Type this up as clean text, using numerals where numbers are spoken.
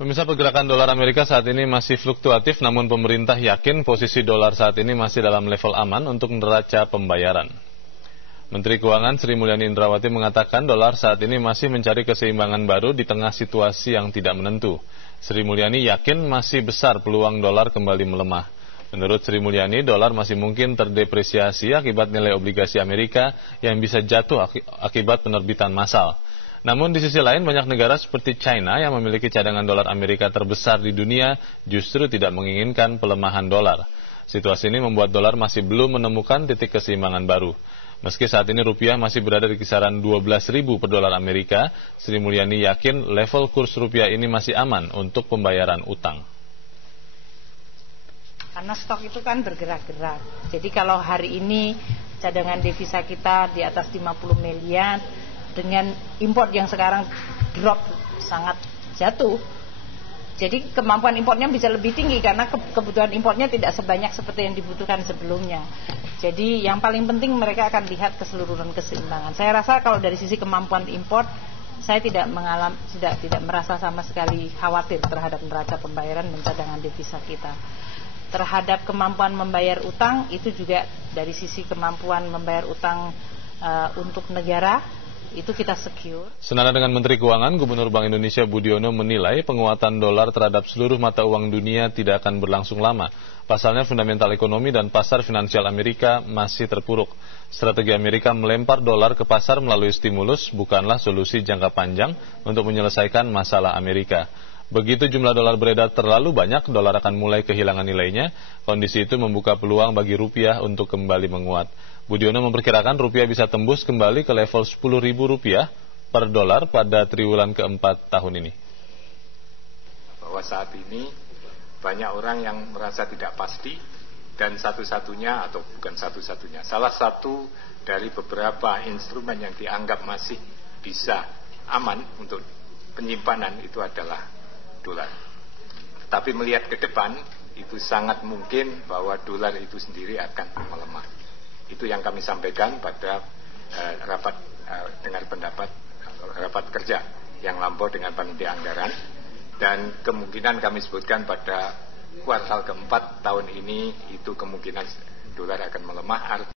Pemirsa, pergerakan dolar Amerika saat ini masih fluktuatif, namun pemerintah yakin posisi dolar saat ini masih dalam level aman untuk neraca pembayaran. Menteri Keuangan Sri Mulyani Indrawati mengatakan dolar saat ini masih mencari keseimbangan baru di tengah situasi yang tidak menentu. Sri Mulyani yakin masih besar peluang dolar kembali melemah. Menurut Sri Mulyani, dolar masih mungkin terdepresiasi akibat nilai obligasi Amerika yang bisa jatuh akibat penerbitan massal. Namun di sisi lain, banyak negara seperti China yang memiliki cadangan dolar Amerika terbesar di dunia justru tidak menginginkan pelemahan dolar. Situasi ini membuat dolar masih belum menemukan titik keseimbangan baru. Meski saat ini rupiah masih berada di kisaran 12.000 per dolar Amerika, Sri Mulyani yakin level kurs rupiah ini masih aman untuk pembayaran utang. Karena stok itu kan bergerak-gerak. Jadi kalau hari ini cadangan devisa kita di atas 50 miliar, dengan import yang sekarang drop sangat jatuh, jadi kemampuan impornya bisa lebih tinggi karena kebutuhan impornya tidak sebanyak seperti yang dibutuhkan sebelumnya. Jadi yang paling penting mereka akan lihat keseluruhan keseimbangan. Saya rasa kalau dari sisi kemampuan import, saya tidak merasa sama sekali khawatir terhadap neraca pembayaran dan cadangan devisa kita. Terhadap kemampuan membayar utang, itu juga dari sisi kemampuan membayar utang untuk negara, itu kita secure. Senada dengan Menteri Keuangan, Gubernur Bank Indonesia Budiono menilai penguatan dolar terhadap seluruh mata uang dunia tidak akan berlangsung lama. Pasalnya fundamental ekonomi dan pasar finansial Amerika masih terpuruk. Strategi Amerika melempar dolar ke pasar melalui stimulus bukanlah solusi jangka panjang untuk menyelesaikan masalah Amerika. Begitu jumlah dolar beredar terlalu banyak, dolar akan mulai kehilangan nilainya. Kondisi itu membuka peluang bagi rupiah untuk kembali menguat. Budiono memperkirakan rupiah bisa tembus kembali ke level Rp10.000 per dolar pada triwulan keempat tahun ini. Bahwa saat ini banyak orang yang merasa tidak pasti, dan satu-satunya atau bukan satu-satunya, salah satu dari beberapa instrumen yang dianggap masih bisa aman untuk penyimpanan itu adalah dolar. Tapi melihat ke depan, itu sangat mungkin bahwa dolar itu sendiri akan melemah. Itu yang kami sampaikan pada rapat dengar pendapat rapat kerja yang lampau dengan panitia anggaran, dan kemungkinan kami sebutkan pada kuartal keempat tahun ini itu kemungkinan dolar akan melemah.